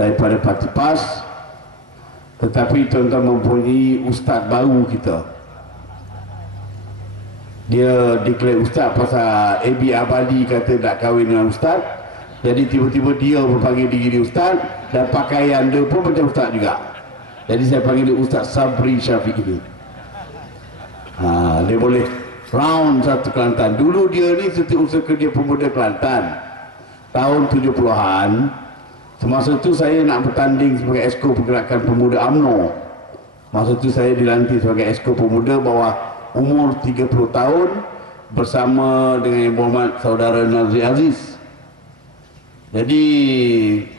daripada parti PAS, tetapi tuan-tuan mempunyai ustaz baru kita. Dia declare ustaz pasal AB Abadi kata nak kahwin dengan ustaz. Jadi tiba-tiba dia berpanggil diri dia ustaz, dan pakaian dia pun macam ustaz juga. Jadi saya panggil dia Ustaz Sabri Syafi'i. Dia boleh round satu Kelantan. Dulu dia ni Setiausaha Kerja Pemuda Kelantan tahun 70-an. Semasa tu saya nak bertanding sebagai Esko Pergerakan Pemuda UMNO. Masa tu saya dilantik sebagai Esko Pemuda bawah umur 30 tahun bersama dengan Yang Berhormat Saudara Nazri Aziz. Jadi 2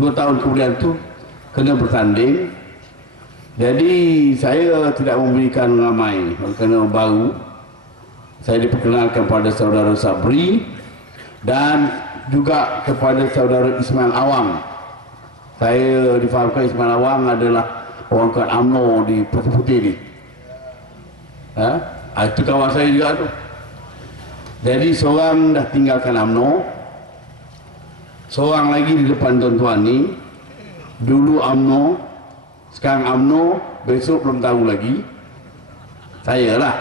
tahun kemudian tu kena bertanding. Jadi saya tidak memberikan ramai kerana baru. Saya diperkenalkan pada Saudara Sabri dan juga kepada Saudara Ismail Awang. Saya difahamkan Ismail Awang adalah orang kuat UMNO di Pasir Putih ni. Itu kawan saya juga tu. Jadi seorang dah tinggalkan UMNO, seorang lagi di depan tuan-tuan ni. Dulu UMNO, sekarang UMNO, besok belum tahu lagi. Saya lah.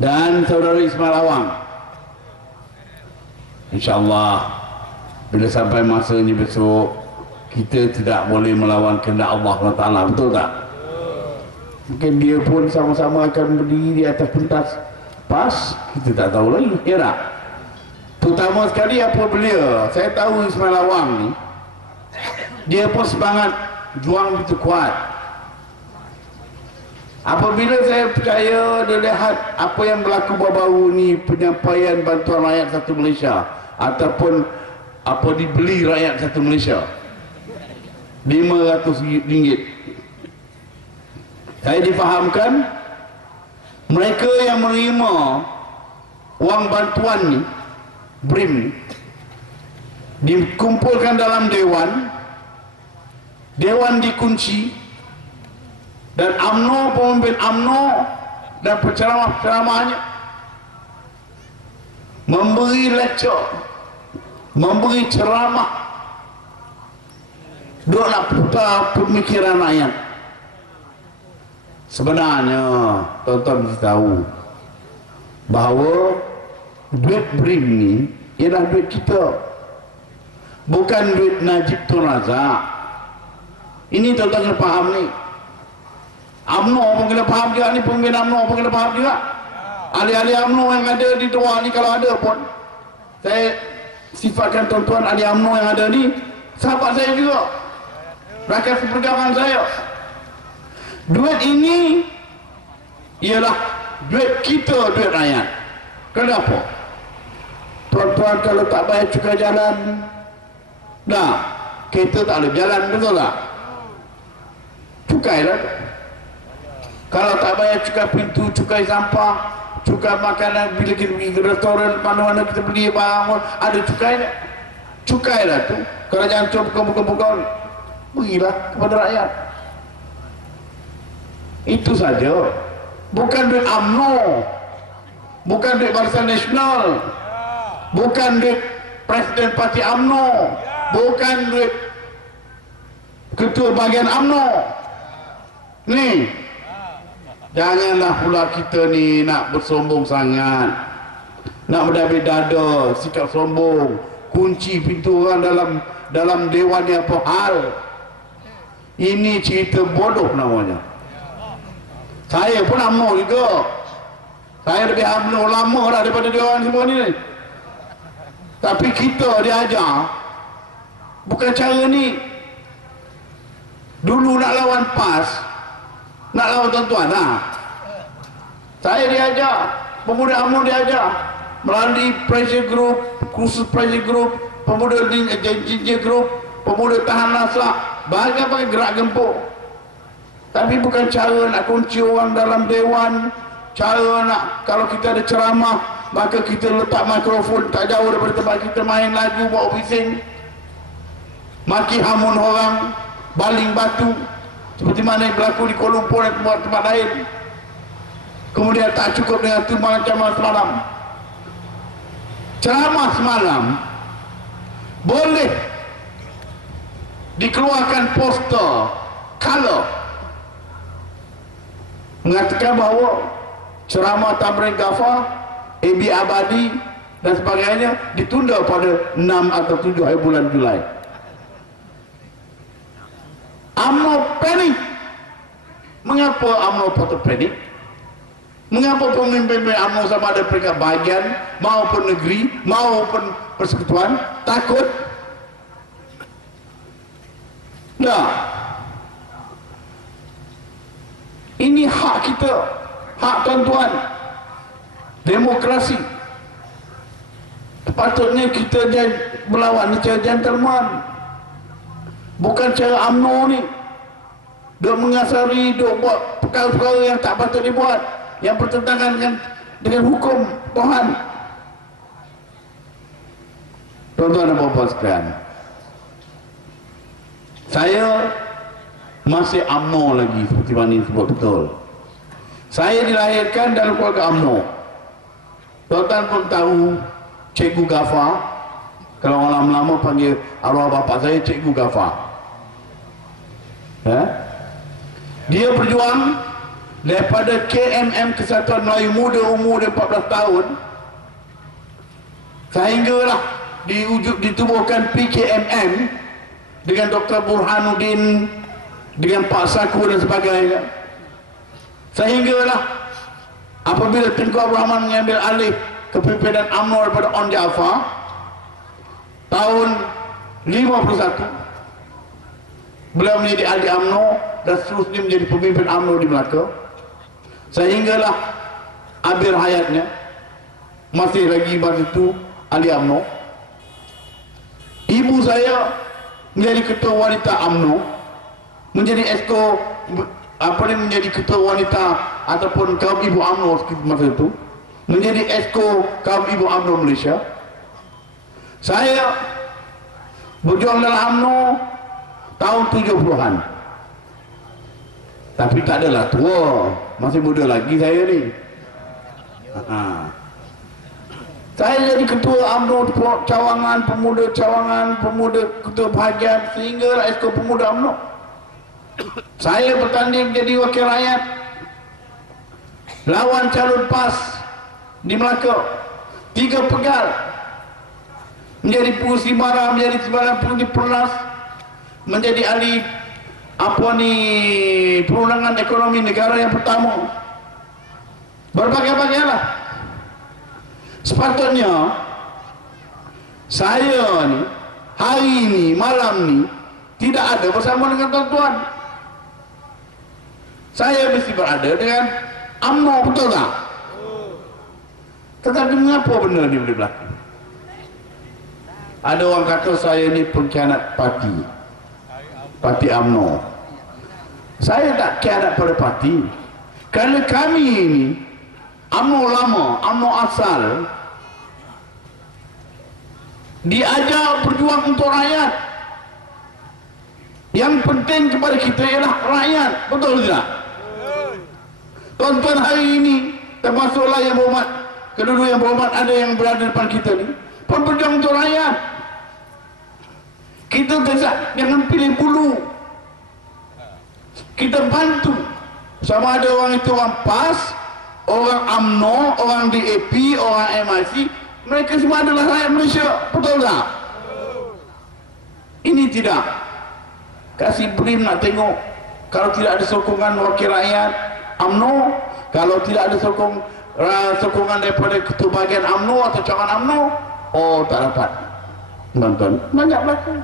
Dan Saudara Ismail Awang. InsyaAllah bila sampai masanya besok, kita tidak boleh melawan kehendak Allah SWT. Betul tak? Mungkin dia pun sama-sama akan berdiri di atas pentas PAS. Kita tak tahu lagi, ya tak? Terutama sekali apabila saya tahu Ismail Awang ni, dia pun semangat juang begitu kuat. Apabila saya percaya dia lihat apa yang berlaku baru-baru ni, penyampaian bantuan rakyat satu Malaysia ataupun apa dibeli rakyat satu Malaysia RM500, saya difahamkan mereka yang menerima wang bantuan ni, BRIM ni, dikumpulkan dalam dewan dikunci, dan UMNO, pemimpin UMNO dan penceramah-penceramahnya memberi lecture, memberi ceramah, duk nak putar pemikiran rakyat. Sebenarnya tuan-tuan mesti tahu bahawa duit BRIM ni ialah duit kita, bukan duit Najib Tun Razak. Ini tuan-tuan kena faham ni. UMNO pun kena faham juga ni, pemimpin UMNO pun kena faham juga. Ahli-ahli UMNO yang ada di luar ni, kalau ada pun, saya sifatkan tuan-tuan ahli UMNO yang ada ni sahabat saya juga, rakyat seperjuangan saya. Duit ini ialah duit kita, duit rakyat. Kenapa? Tuan-tuan kalau tak bayar cukai jalan, dah kita tak boleh jalan, betul tak? Cukai lah. Kalau tak bayar cukai pintu, cukai sampah, cukai makanan, bila kita pergi ke restoran, mana-mana kita beli barang, ada cukai tak? Cukai lah tu. Kalau jangan cuba buka-buka, berilah kepada rakyat. Itu saja. Bukan duit UMNO, bukan duit Barisan Nasional, bukan duit Presiden Parti UMNO, bukan duit Ketua Bahagian UMNO. Ni, janganlah pula kita ni nak bersombong sangat, nak berdabik dada, sikap sombong, kunci pintu orang dalam dewan ni apa hal. Ini cerita bodoh namanya. Saya pun UMNO juga. Saya lebih UMNO lama dah daripada dia orang semua ni. Tapi kita diajar bukan cara ni. Dulu nak lawan PAS, nak lawan tuan-tuan lah, saya diajar, pemuda UMNO diajar melalui pressure group, kursus pressure group, pemuda jinjir group, pemuda tahan lasak, bahagian gerak gempur. Tapi bukan cara nak kunci orang dalam dewan, cara nak kalau kita ada ceramah maka kita letak mikrofon tak jauh daripada tempat kita, main lagu, bawa bising, maki hamun orang, baling batu seperti mana yang berlaku di Kuala Lumpur dan tempat lain. Kemudian tak cukup dengan itu, macam semalam ceramah semalam boleh dikeluarkan poster color mengatakan bahawa ceramah Tabligh Ghafar, AB Abadi dan sebagainya ditunda pada 6 atau 7 hari bulan Julai. UMNO panik. Mengapa UMNO patut panik? Mengapa pemimpin UMNO sama ada peringkat bahagian maupun negeri maupun persekutuan takut? Nah, ini hak kita, hak tuan-tuan, demokrasi. Patutnya kita melawan cara gentleman, bukan cara UMNO ni. Dia mengasari, dia buat perkara-perkara yang tak patut dibuat, yang bertentangan dengan hukum Tuhan. Tuan-tuan dan puan-puan sekalian, saya masih UMNO lagi seperti mana sebut betul. Saya dilahirkan dalam keluarga UMNO. Tuan-tuan pun tahu Cikgu Ghafar, kalau orang lama panggil arwah bapa saya Cikgu Ghafar. Dia berjuang daripada KMM Kesatuan Melayu Muda umur dia 14 tahun sehinggalah ditubuhkan PKMM dengan Dr. Burhanuddin, dengan Pak Saku dan sebagainya, sehinggalah apabila Tengku Abdul Rahman mengambil alih kepimpinan UMNO daripada On Jaafar tahun 51, beliau menjadi ahli UMNO dan seterusnya menjadi pemimpin UMNO di Melaka, sehinggalah akhir hayatnya masih lagi masa itu ahli UMNO. Ibu saya menjadi ketua wanita UMNO, menjadi esko menjadi ketua wanita ataupun kaum ibu UMNO masa itu, menjadi esko kaum ibu UMNO Malaysia. Saya berjuang dalam UMNO tahun 70-an, tapi tak adalah tua, masih muda lagi saya ni. Saya jadi ketua UMNO cawangan, pemuda ketua bahagian, sehingga esko pemuda UMNO. Saya bertanding jadi wakil rakyat lawan calon PAS di Melaka, 3 pegal, menjadi pengurusi marah, menjadi pengurusi perlas, menjadi ahli perundangan ekonomi negara yang pertama, berbagai-bagai lah. Sepatutnya saya ni hari ini, malam ni tidak ada bersama dengan tuan-tuan. Saya mesti berada dengan UMNO, betul tak? Tetapi mengapa benda ni boleh berlaku? Ada orang kata saya ni pengkhianat parti UMNO. Saya tak khianat pada parti, kerana kami ini UMNO lama, UMNO asal, diajar berjuang untuk rakyat. Yang penting kepada kita ialah rakyat, betul tidak? Tuan-tuan hari ini, termasuklah yang berhormat, kedua yang berhormat ada yang berada depan kita ni, pun berjuang untuk rakyat. Kita jangan pilih bulu, kita bantu. Sama ada orang itu orang PAS, orang UMNO, orang DAP, orang MIC, mereka semua adalah rakyat Malaysia, betul tak? Ini tidak. Kasih BRIM nak tengok, kalau tidak ada sokongan wakil rakyat UMNO, kalau tidak ada sokongan daripada ketua bahagian UMNO atau cawangan UMNO, oh tak dapat nonton. Banyak belakang.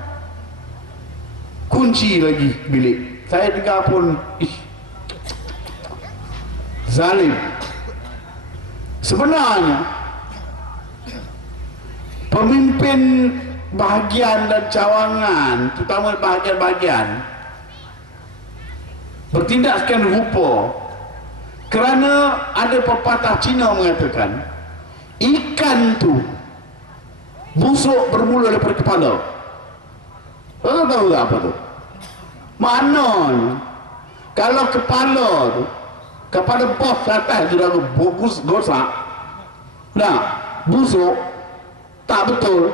Kunci lagi bilik. Saya dengar pun zalim. Sebenarnya pemimpin bahagian dan cawangan, terutama bahagian-bahagian, bertindak sekian rupa kerana ada pepatah Cina mengatakan ikan tu busuk bermula daripada kepala. Tahu tak apa tu? Maknanya kalau kepala tu, kepala bos atas sudah gosak, nah busuk, tak betul,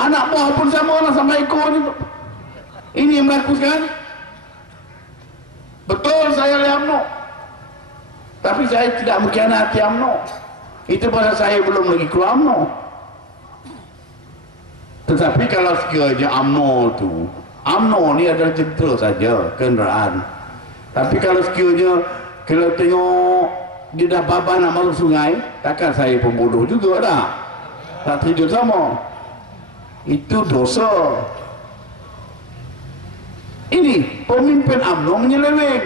anak buah pun sama lah sama ekor ni. Ini yang berlaku sekarang. Betul saya oleh UMNO, tapi saya tidak mengkhianati UMNO. Itu pasal saya belum lagi keluar UMNO. Tetapi kalau sekiranya UMNO ni adalah jentera saja kenderaan. Tapi kalau sekiranya kalau tengok dia dah babah nak masuk sungai, takkan saya pembodoh juga dah. Tak tidur sama. Itu dosa. Ini pemimpin UMNO menyeleweng.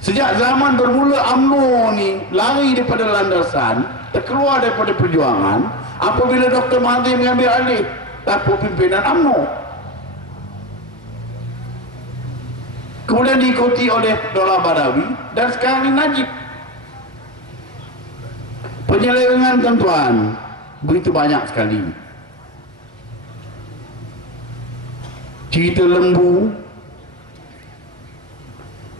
Sejak zaman bermula UMNO ni lari daripada landasan, terkeluar daripada perjuangan, apabila Dr. Mahathir mengambil alih tampuk pimpinan UMNO. Kemudian diikuti oleh Dollah Badawi dan sekarang ini Najib. Penyelewengan tuan-tuan begitu banyak sekali. Cerita lembu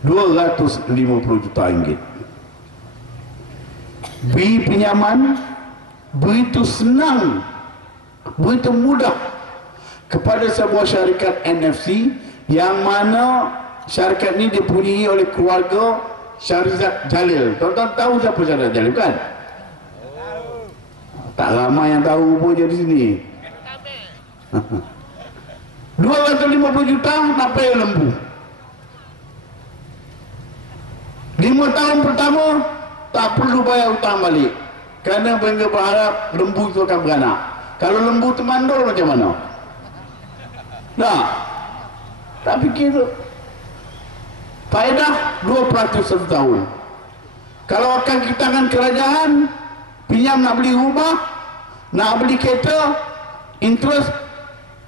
250 juta ringgit. Beri pinjaman begitu senang, begitu mudah kepada sebuah syarikat NFC yang mana syarikat ini dipunyai oleh keluarga Syahrizad Jalil. Tuan-tuan tahu siapa Syahrizad Jalil kan? Tak ramai yang tahu pun je di sini. 250 juta nak payah lembu. 5 tahun pertama tak perlu bayar hutang balik, kerana mereka berharap lembu itu akan beranak. Kalau lembu termandul macam mana? Tak fikir tu. Faedah 2% satu tahun. Kalau akan kita tangan kerajaan, pinjam nak beli rumah, nak beli kereta, interest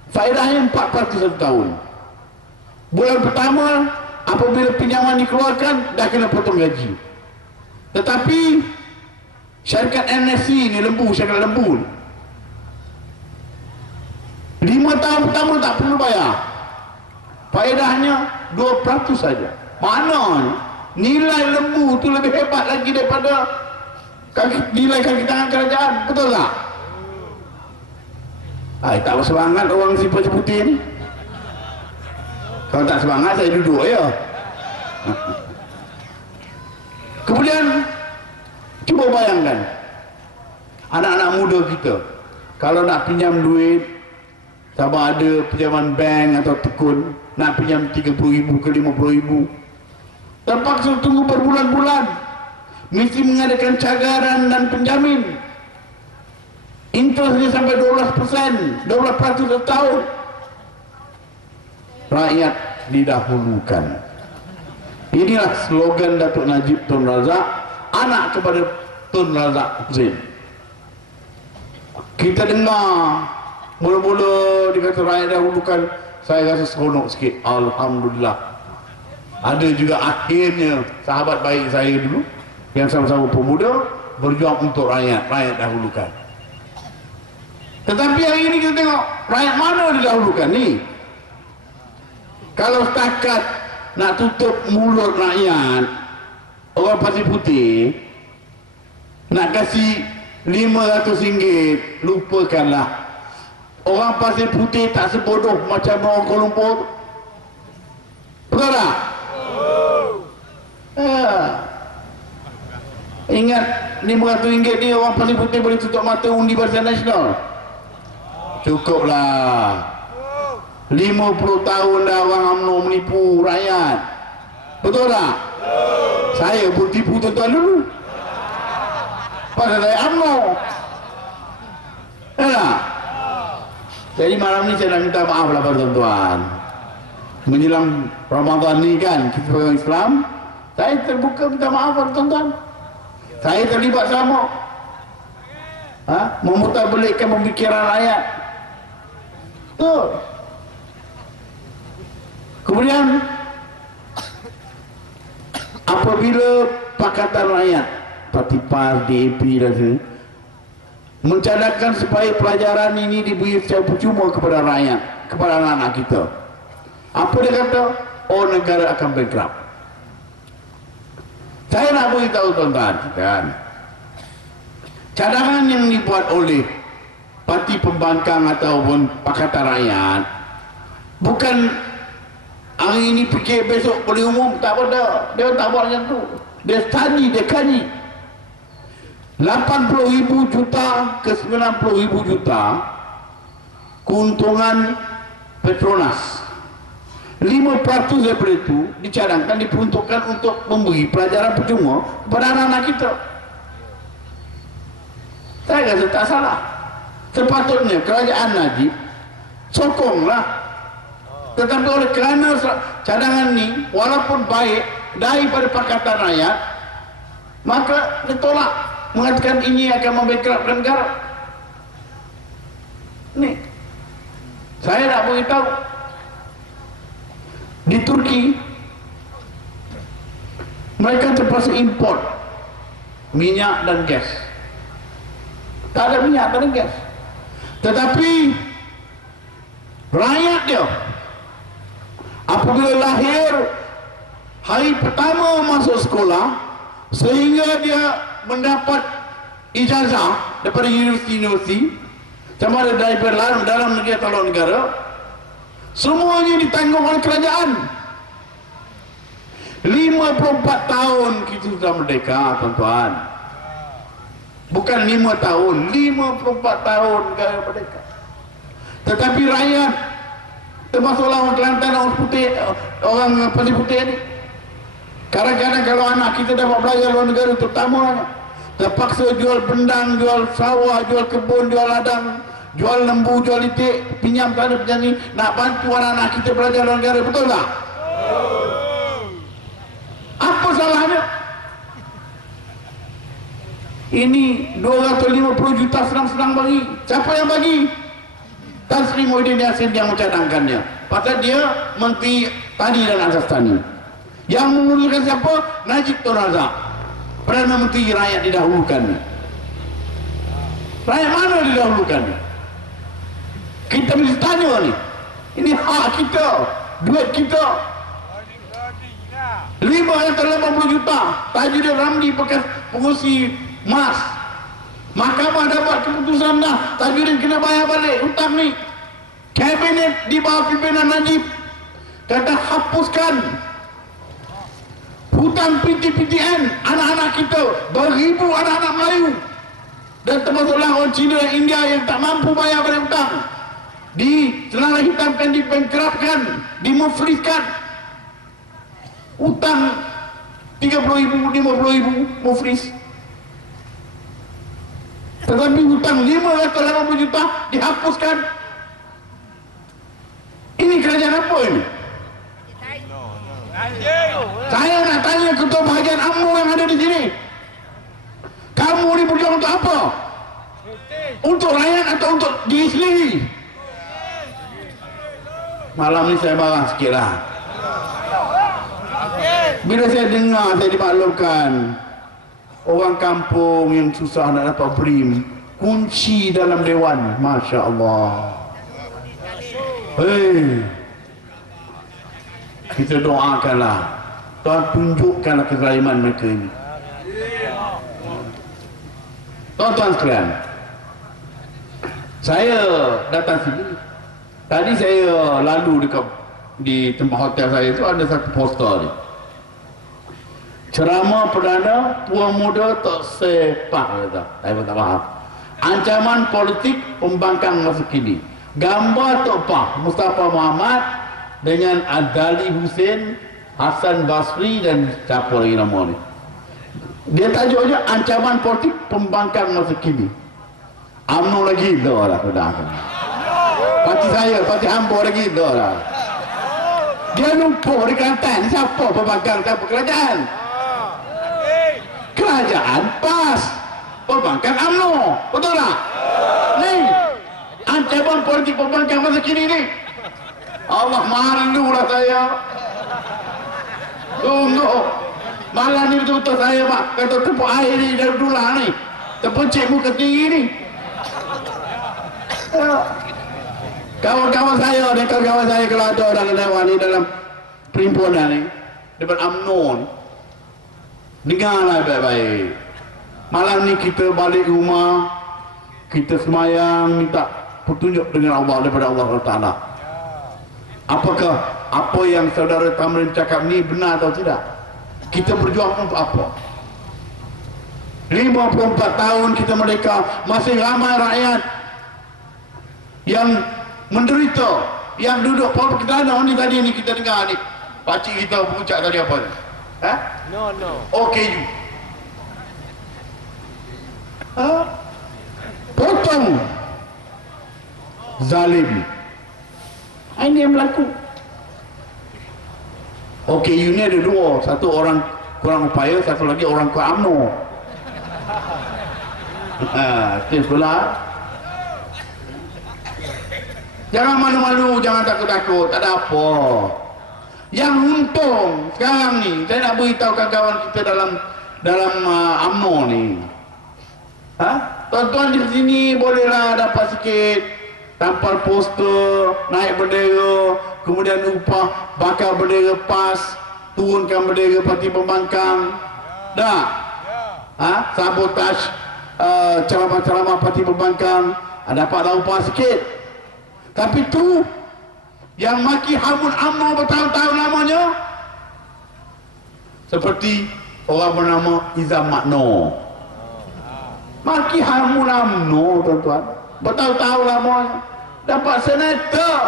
faedahnya 4% satu tahun. Bulan pertama apabila pinjaman dikeluarkan dah kena potong gaji. Tetapi syarikat NFC ni syarikat lembu 5 tahun pertama tak perlu bayar. Faedahnya 2% saja. Mana nilai lembu tu lebih hebat lagi daripada nilai kaki tangan kerajaan. Betul tak? Tak bersemangat orang si putih ni. Kalau tak semangat saya duduk ya. Kemudian cuba bayangkan anak-anak muda kita kalau nak pinjam duit, sama ada pinjaman bank atau tekun, nak pinjam 30,000 ke 50,000, terpaksa tunggu berbulan-bulan, mesti mengadakan cagaran dan penjamin. Interestnya sampai 12% setahun. Rakyat didahulukan. Inilah slogan Datuk Najib Tun Razak, anak kepada Tun Razak Hussein. Kita dengar mula-mula dikata rakyat dahulukan, saya rasa seronok sikit. Alhamdulillah. Ada juga akhirnya sahabat baik saya dulu yang sama-sama pemuda berjuang untuk rakyat dahulukan. Tetapi hari ini kita tengok rakyat mana didahulukan ni? Kalau setakat nak tutup mulut rakyat, orang Pasir Putih nak kasih RM500, lupakanlah. Orang Pasir Putih tak sebodoh macam orang Kuala Lumpur. Betul tak? Ingat RM500 ni orang Pasir Putih boleh tutup mata undi Barisan Nasional. Cukuplah. 50 tahun dah orang UMNO menipu rakyat. Betul tak? Saya pun tipu tuan-tuan dulu. Pasal saya UMNO. Tak? Jadi malam ni saya nak minta maaf lah pada tuan-tuan. Menjelang Ramadan ni kan, kita sebagai Islam, saya terbuka minta maaf pada tuan-tuan. Saya terlibat sama. Memutarbalikkan pemikiran rakyat. Betul. Kemudian apabila Pakatan Rakyat Parti PAS, DAP dan sebagainya mencadangkan supaya pelajaran ini diberi secara percuma kepada rakyat, kepada anak-anak kita, apa dia kata? Oh, negara akan bankrupt. Saya nak beritahu tuan-tuan kan, cadangan yang dibuat oleh Parti Pembangkang ataupun Pakatan Rakyat Bukan hari ini fikir besok boleh umum, tak ada. Dia tak buat macam tu. Dia study, dia kaji. 80,000 juta ke 90,000 juta keuntungan Petronas. 5% daripada itu dicadangkan, diperuntukkan untuk memberi pelajaran percuma kepada anak-anak kita. Saya rasa tak salah. Sepatutnya kerajaan Najib sokonglah. Tetapi oleh kerana cadangan ni walaupun baik daripada Pakatan Rakyat, maka ditolak, mengatakan ini akan membankruptkan negara. Ni saya nak beritahu, di Turki mereka terpaksa import minyak dan gas. Tak ada minyak, tak ada gas. Tetapi rakyat dia apabila lahir hari pertama masuk sekolah sehingga dia mendapat ijazah daripada universiti-universiti, sama ada daripada dalam negara atau luar negara, semuanya ditanggung oleh kerajaan. 54 tahun kita sudah merdeka, tuan-tuan. Bukan 5 tahun, 54 tahun negara merdeka. Tetapi rakyat, termasuklah orang Kelantan, orang putih, orang Pasir Putih ni, kadang-kadang kalau anak kita dapat belajar luar negara, terutamanya terpaksa jual bendang, jual sawah, jual kebun, jual ladang, jual lembu, jual itik, pinjam sana pinjam ni, nak bantu anak-anak kita belajar luar negara, betul tak? Apa salahnya? Ini 250 juta senang-senang bagi. Siapa yang bagi? Tan Sri Muhyiddin Yassin yang mencadangkannya. Pasal dia Menteri Tani dan Asas Tani. Yang menguruskan siapa? Najib Tun Razak, Perdana Menteri rakyat didahulukan. Rakyat mana didahulukan? Kita mesti tanya ni. Ini hak kita, duit kita. 550 juta Tajudin Ramli bekas pengurusi MAS. Mahkamah dapat keputusan dah, Tajudin kena bayar balik hutang ni. Kabinet di bawah pimpinan Najib kata hapuskan hutang PTPTN anak-anak kita, beribu anak-anak Melayu dan termasuklah orang Cina dan India yang tak mampu bayar balik hutang, di celana hitamkan, dibankruptkan, dimufliskan. Hutang 30,000, 50,000 muflis. Tetapi hutang 580 juta dihapuskan. Ini kerajaan apa ini? Saya nak tanya ketua bahagian UMNO yang ada di sini, kamu ni berjuang untuk apa? Untuk rakyat atau untuk diri sendiri? Malam ni saya marah sikit lah. Bila saya dengar, saya dimaklumkan orang kampung yang susah nak dapat BRIM, kunci dalam dewan. Masya Allah. Hei, kita doakanlah, Tuhan tunjukkanlah kezaliman mereka ini. Tuan-tuan sekalian, saya datang sini. Tadi saya lalu di tempat hotel saya itu ada satu poster ni, ceramah perdana Puan Muda tak sepak, kata. Saya pun tak faham. Ancaman politik pembangkang masa kini. Gambar Tok Pah Mustafa Muhammad dengan Adali Hussein, Hasan Basri dan siapa lagi nama ni. Dia tajuknya ancaman politik pembangkang masa kini. UMNO lagi dah lah sudah. Parti saya, parti hamba lagi dah lah. Dia lupa di Kelantan siapa pembangkang, siapa kerajaan. Kerajaan PAS, pembangkang UMNO, betul tak? Ni ancaman politik pembangkang masa kini ni. Allah malulah saya. Tunggu malam ni betul-betul saya mak kata tepuk air ni dari dulang ni, terpencik muka tinggi ni. Kawan-kawan saya, kawan-kawan saya kalau ada dalam dewan ni, dalam perhimpunan ni, depan UMNO ni, dengarlah baik-baik. Malam ni kita balik rumah, kita semayang, minta petunjuk dengan Allah daripada Allah Taala. Apakah apa yang saudara Tamrin cakap ni benar atau tidak? Kita berjuang untuk apa? 54 tahun kita merdeka, masih ramai rakyat yang menderita, yang duduk pada kedana ni tadi ni kita dengar ni. Pakcik kita berucap tadi apa ni? Ha? No. OKU. Ha? Potong zalim. Ini yang berlaku. OKU ni ada dua, satu orang kurang upaya, satu lagi orang kurang UMNO. Itu sebelah. Jangan malu-malu, jangan takut-takut, tak ada apa. Yang untung sekarang ni, saya nak beritahu kawan-kawan kita dalam UMNO ni. Tuan-tuan di sini bolehlah dapat sikit, tampal poster, naik bendera, kemudian upah, bakar bendera PAS, turunkan bendera Parti Pembangkang. Dah? Sabotaj ceramah-ceramah Parti Pembangkang, dapat upah sikit. Tapi tu yang maki hamun UMNO bertahun-tahun lamanya, seperti orang bernama Izam Makno. Maki hamun UMNO, tuan-tuan, bertahun-tahun lamanya, dapat senator.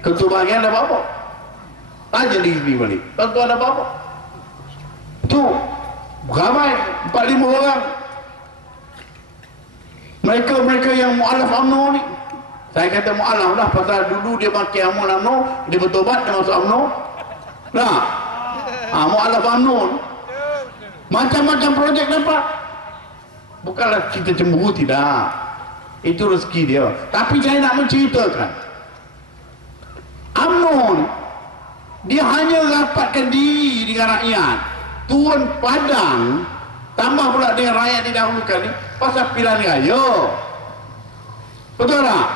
Ketua bahagian dapat apa? Tanya diri sendiri balik, tuan-tuan dapat apa? Tu ramai 4-5 orang. Mereka yang mu'alaf UMNO ni, saya kata mu'alaf lah, pasal dulu dia pakai amun UMNO, dia bertobat, dia masuk UMNO. Nah, mu'alaf UMNO macam-macam projek dapat. Bukanlah kita cemburu, tidak, itu rezeki dia. Tapi saya nak menceritakan UMNO ni, dia hanya rapatkan diri dengan rakyat, turun padang, tambah pula dengan rakyat didahulukan ni pasal pilihan raya. Betul tak?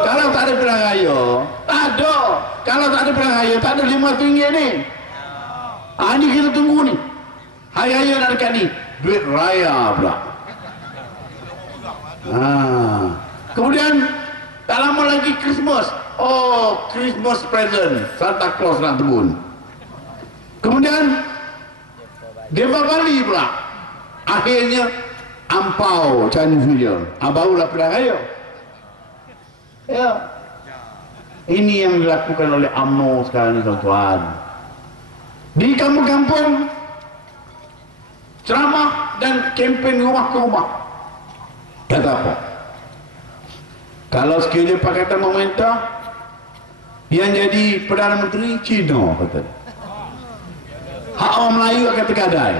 Kalau tak ada pilihan raya, tak ada. Kalau tak ada pilihan raya, tak ada RM500 ni. Ni kita tunggu ni, hari raya nak dekat ni, duit raya pula. Kemudian tak lama lagi Christmas. Christmas present, Santa Claus nak turun. Kemudian Deva Bali pula, akhirnya ampau Chinese New Year. Barulah pilihan raya. Ya, ini yang dilakukan oleh UMNO sekarang ni, tuan-tuan. Di kampung-kampung ceramah dan kempen rumah ke rumah. Kata apa? Kalau sekiranya Pakatan memerintah, yang jadi Perdana Menteri Cina, kata. Hak orang Melayu akan tergadai.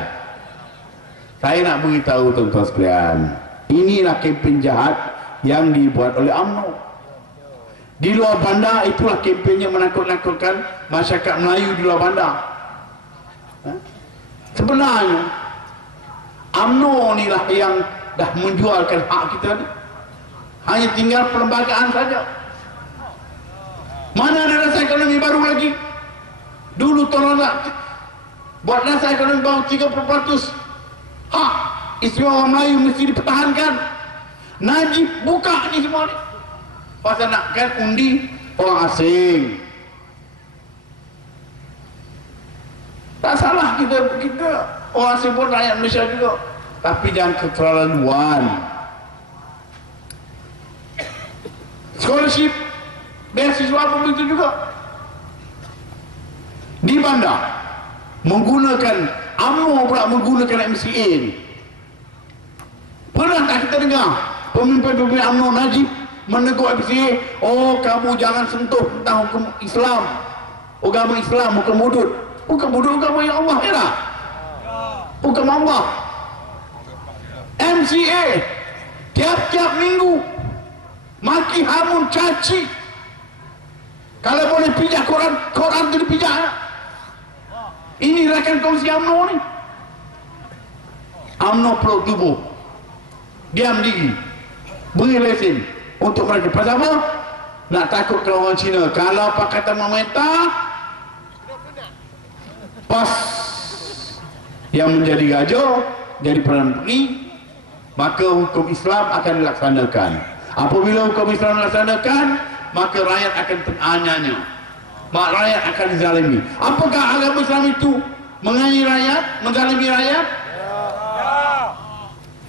Saya nak beritahu tuan-tuan sekalian, inilah kempen jahat yang dibuat oleh UMNO. Di luar bandar, itulah kempennya menakut-nakutkan masyarakat Melayu di luar bandar. Sebenarnya UMNO inilah yang dah menjualkan hak kita ni. Hanya tinggal perlembagaan saja. Mana ada dasar ekonomi baru lagi? Dulu tolong nak buat dasar ekonomi baru 30%. Hak istimewa orang Melayu mesti dipertahankan. Najib buka ni semua ni, pasal nakkan undi orang asing. Tak salah kita orang asing pun rakyat Malaysia juga, tapi jangan keterlaluan. Scholarship, beasiswa pun begitu juga. Di bandar menggunakan UMNO pula, menggunakan MCA ni. Pernah tak kita dengar pemimpin-pemimpin UMNO, Najib menegur MCA, kamu jangan sentuh tentang hukum Islam, agama Islam, hukum hudud. Hukum hudud agama yang Allah, ya tak? Hukum Allah. MCA tiap-tiap minggu maki hamun caci. Kalau boleh pijak Quran tu dipijak. Ini rakan kongsi UMNO ni. UMNO peluk tubuh, diam diri, beri lesen untuk mereka. Pasal apa? Nak takutkan orang Cina. Kalau Pakatan memerintah, pas yang menjadi raja, jadi Perdana Menteri, maka hukum Islam akan dilaksanakan. Apabila hukum Islam dilaksanakan, maka rakyat akan teranyanya, maka rakyat akan dizalimi. Apakah agama Islam itu menganiaya rakyat, menzalimi rakyat?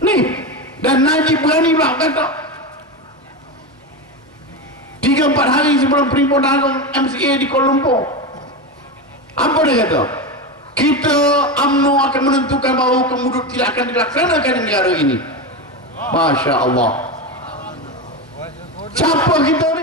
Nih, dan Najib berani pula kata 3-4 hari sebelum perhimpunan MCA di Kuala Lumpur, apa dia kata? Kita UMNO akan menentukan bahawa hukum hudud tidak akan dilaksanakan di negara ini. Masya Allah. Siapa kita ni?